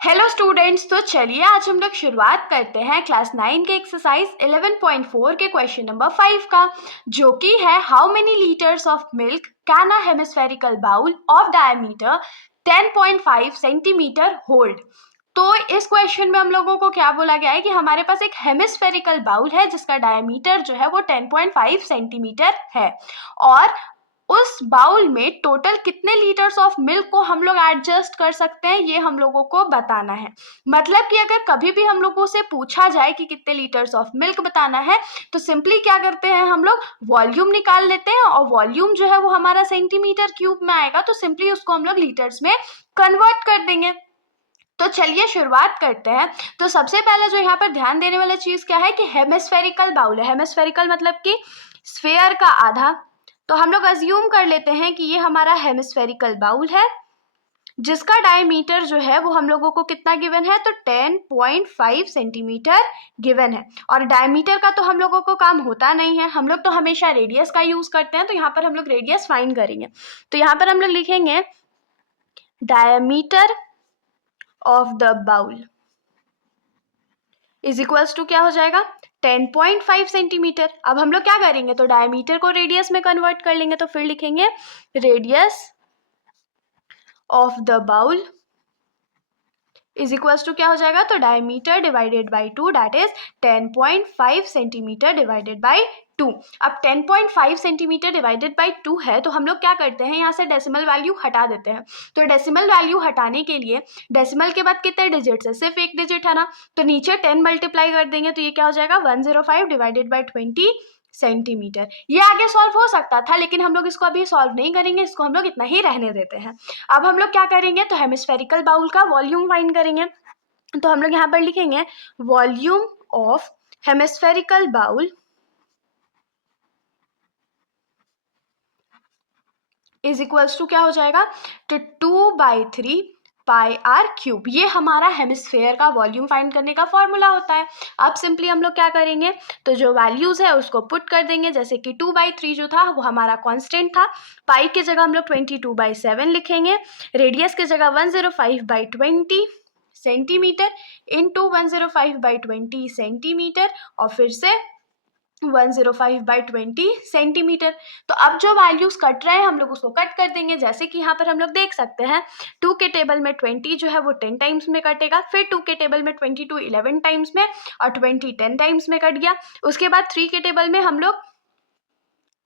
Hello students, तो चलिए आज हम लोग शुरुआत करते हैं क्लास 9 के एक्सरसाइज 11.4 के क्वेश्चन नंबर 5 का, जो कि है how many litres of milk can a hemispherical bowl of diameter 10.5 centimetre hold. तो इस क्वेश्चन में हम लोगों को क्या बोला गया है कि हमारे पास एक हेमिस्फेरिकल बाउल है जिसका डायमीटर जो है वो 10.5 सेंटीमीटर है, और उस बाउल में टोटल कितने लीटर्स ऑफ मिल्क को हम लोग एडजस्ट कर सकते हैं ये हम लोगों को बताना है। मतलब कि अगर कभी भी हम लोगों से पूछा जाए कि कितने लीटर्स ऑफ मिल्क बताना है तो सिंपली क्या करते हैं, हम लोग वॉल्यूम निकाल लेते हैं, और वॉल्यूम जो है वो हमारा सेंटीमीटर क्यूब में आएगा, तो सिंपली उसको हम लोग लीटर्स में कन्वर्ट कर देंगे। तो चलिए शुरुआत करते हैं। तो सबसे पहले जो यहाँ पर ध्यान देने वाला चीज क्या है कि हेमिस्फेरिकल बाउल है। हेमिस्फेरिकल मतलब कि स्फेयर का आधा। तो हम लोग अज्यूम कर लेते हैं कि ये हमारा हेमिस्फेरिकल बाउल है जिसका डायमीटर जो है वो हम लोगों को कितना गिवन है, तो 10.5 सेंटीमीटर गिवन है। और डायमीटर का तो हम लोगों को काम होता नहीं है, हम लोग तो हमेशा रेडियस का यूज करते हैं। तो यहाँ पर हम लोग रेडियस फाइंड करेंगे। तो यहाँ पर हम लोग लिखेंगे diameter of the bowl is equals to क्या हो जाएगा, 10.5 सेंटीमीटर। अब हम लोग क्या करेंगे, तो डायमीटर को रेडियस में कन्वर्ट कर लेंगे। तो फिर लिखेंगे radius of the bowl is equals to क्या हो जाएगा, तो diameter divided by 2, that is 10.5 centimetre divided by 2। अब 10.5 सेंटीमीटर डिवाइडेड बाई 2 है, तो हम लोग क्या करते हैं, यहाँ से डेसिमल वैल्यू हटा देते हैं। तो डेसिमल वैल्यू हटाने के लिए डेसिमल के बाद कितने डिजिट्स है, सिर्फ एक डिजिट है ना, तो नीचे 10 मल्टीप्लाई कर देंगे, तो ये क्या हो जाएगा 105 डिवाइडेड बाई 20 सेंटीमीटर। ये आगे सॉल्व हो सकता था, लेकिन हम लोग इसको अभी सॉल्व नहीं करेंगे, इसको हम लोग इतना ही रहने देते हैं। अब हम लोग क्या करेंगे, तो हेमिस्फेरिकल बाउल का वॉल्यूम फाइंड करेंगे। तो हम लोग यहाँ पर लिखेंगे volume of hemispherical bowl is equals to क्या हो जाएगा, तो 2/3 पाई आर क्यूब। ये हमारा हेमिस्फेयर का वॉल्यूम फाइंड करने का फॉर्मूला होता है। अब सिंपली हम लोग क्या करेंगे, तो जो वैल्यूज है उसको पुट कर देंगे। जैसे कि 2/3 जो था वो हमारा कांस्टेंट था, पाई की जगह हम लोग 22/7 लिखेंगे, रेडियस की जगह 105/20 सेंटीमीटर इंटू 105/20 सेंटीमीटर, और फिर से 105/20 सेंटीमीटर। तो अब जो वैल्यूज कट रहे हैं हम लोग उसको कट कर देंगे। जैसे कि यहाँ पर हम लोग देख सकते हैं 2 के टेबल में 20 जो है वो 10 टाइम्स में कटेगा, फिर 2 के टेबल में 22 11 टाइम्स में, और 20 10 टाइम्स में कट गया। उसके बाद 3 के टेबल में हम लोग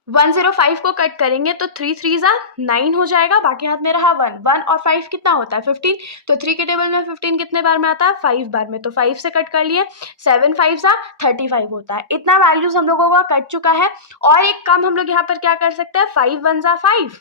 105 को कट करेंगे, तो 3 3 9 हो जाएगा, बाकी हाथ में रहा 1 और 5 कितना होता है 15। तो 3 के टेबल में 15 कितने बार में आता है, 5 बार में, तो 5 से कट कर लिए, 7 5 35 होता है। इतना वैल्यूज हम लोगों का कट चुका है। और एक काम हम लोग यहाँ पर क्या कर सकते हैं, 5 1 5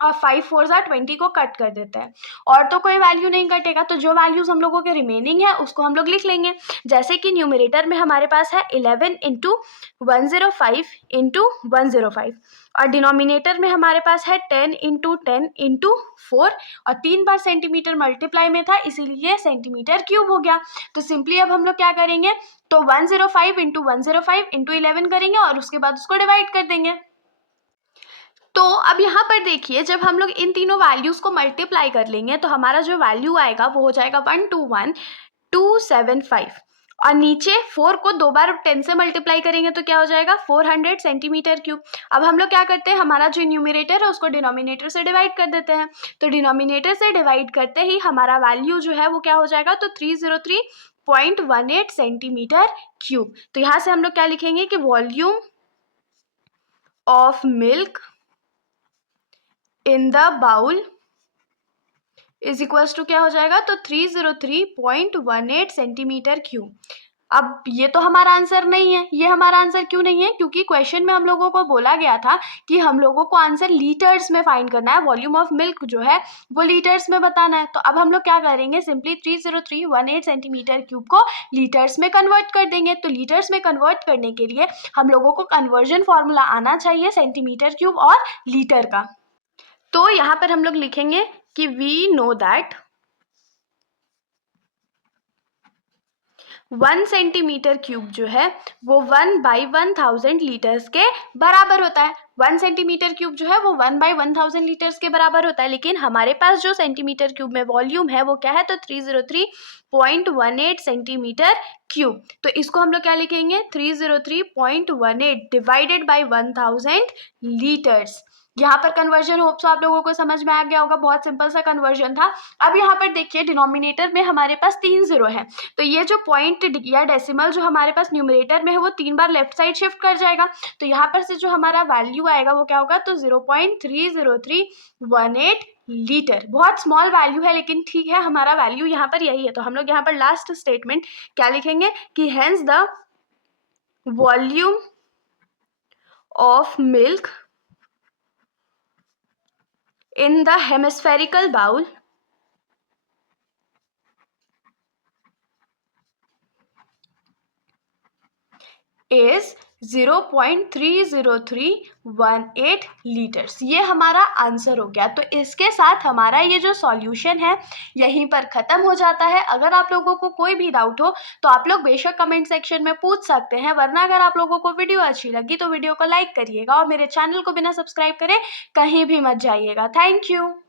और 5 4 20 को कट कर देते हैं, और तो कोई वैल्यू नहीं कटेगा। तो जो वैल्यूज हम लोगों के रिमेनिंग है उसको हम लोग लिख लेंगे। जैसे कि न्यूमरेटर में हमारे पास है 11 इंटू 105 इंटू 105, और डिनोमिनेटर में हमारे पास है 10 इंटू 10 इंटू 4, और 3 बार सेंटीमीटर मल्टीप्लाई में था इसीलिए सेंटीमीटर क्यूब हो गया। तो सिंपली अब हम लोग क्या करेंगे, तो 105 इंटू 105 इंटू 11 करेंगे, और उसके बाद उसको डिवाइड कर देंगे। तो अब यहाँ पर देखिए, जब हम लोग इन तीनों वैल्यूज को मल्टीप्लाई कर लेंगे तो हमारा जो वैल्यू आएगा वो हो जाएगा 121,275, और नीचे 4 को 2 बार 10 से मल्टीप्लाई करेंगे तो क्या हो जाएगा 400 सेंटीमीटर क्यूब। अब हम लोग क्या करते हैं, हमारा जो न्यूमरेटर है उसको डिनोमिनेटर से डिवाइड कर देते हैं। तो डिनोमिनेटर से डिवाइड करते ही हमारा वैल्यू जो है वो क्या हो जाएगा, तो 303.18 सेंटीमीटर क्यूब। तो यहाँ से हम लोग क्या लिखेंगे कि volume of milk in the bowl is equals to क्या हो जाएगा, तो 303.18 सेंटीमीटर क्यूब। अब ये तो हमारा आंसर नहीं है। ये हमारा आंसर क्यों नहीं है, क्योंकि क्वेश्चन में हम लोगों को बोला गया था कि हम लोगों को आंसर लीटर्स में फाइंड करना है, वॉल्यूम ऑफ मिल्क जो है वो लीटर्स में बताना है। तो अब हम लोग क्या करेंगे, सिंपली 303.18 सेंटीमीटर क्यूब को लीटर्स में कन्वर्ट कर देंगे। तो लीटर्स में कन्वर्ट करने के लिए हम लोगों को कन्वर्जन फॉर्मूला आना चाहिए सेंटीमीटर क्यूब और लीटर का। तो यहाँ पर हम लोग लिखेंगे कि we know that 1 centimetre cube जो है वो 1/1000 लीटर्स के बराबर होता है। 1 सेंटीमीटर क्यूब जो है वो 1/1000 लीटर्स के बराबर होता है, लेकिन हमारे पास जो सेंटीमीटर क्यूब में वॉल्यूम है वो क्या है, तो 303.18 सेंटीमीटर क्यूब। तो इसको हम लोग क्या लिखेंगे, 303.18 डिवाइडेड बाई 1000 लीटर्स। यहाँ पर कन्वर्जन होप सो आप लोगों को समझ में आ गया होगा, बहुत सिंपल सा कन्वर्जन था। अब यहाँ पर देखिए डिनोमिनेटर में हमारे पास 3 जीरो है, तो ये जो पॉइंट या डेसिमल जो हमारे पास न्यूमरेटर में है वो 3 बार लेफ्ट साइड शिफ्ट कर जाएगा। तो यहाँ पर से जो हमारा वैल्यू आएगा वो क्या होगा, तो 0.30318 लीटर। बहुत स्मॉल वैल्यू है लेकिन ठीक है, हमारा वैल्यू यहाँ पर यही है। तो हम लोग यहाँ पर लास्ट स्टेटमेंट क्या लिखेंगे कि hence the volume of milk in the hemispherical bowl is 0.30318 litres. ये हमारा आंसर हो गया। तो इसके साथ हमारा ये जो सॉल्यूशन है यहीं पर ख़त्म हो जाता है। अगर आप लोगों को कोई भी डाउट हो तो आप लोग बेशक कमेंट सेक्शन में पूछ सकते हैं, वरना अगर आप लोगों को वीडियो अच्छी लगी तो वीडियो को लाइक करिएगा और मेरे चैनल को बिना सब्सक्राइब करे कहीं भी मत जाइएगा। Thank you.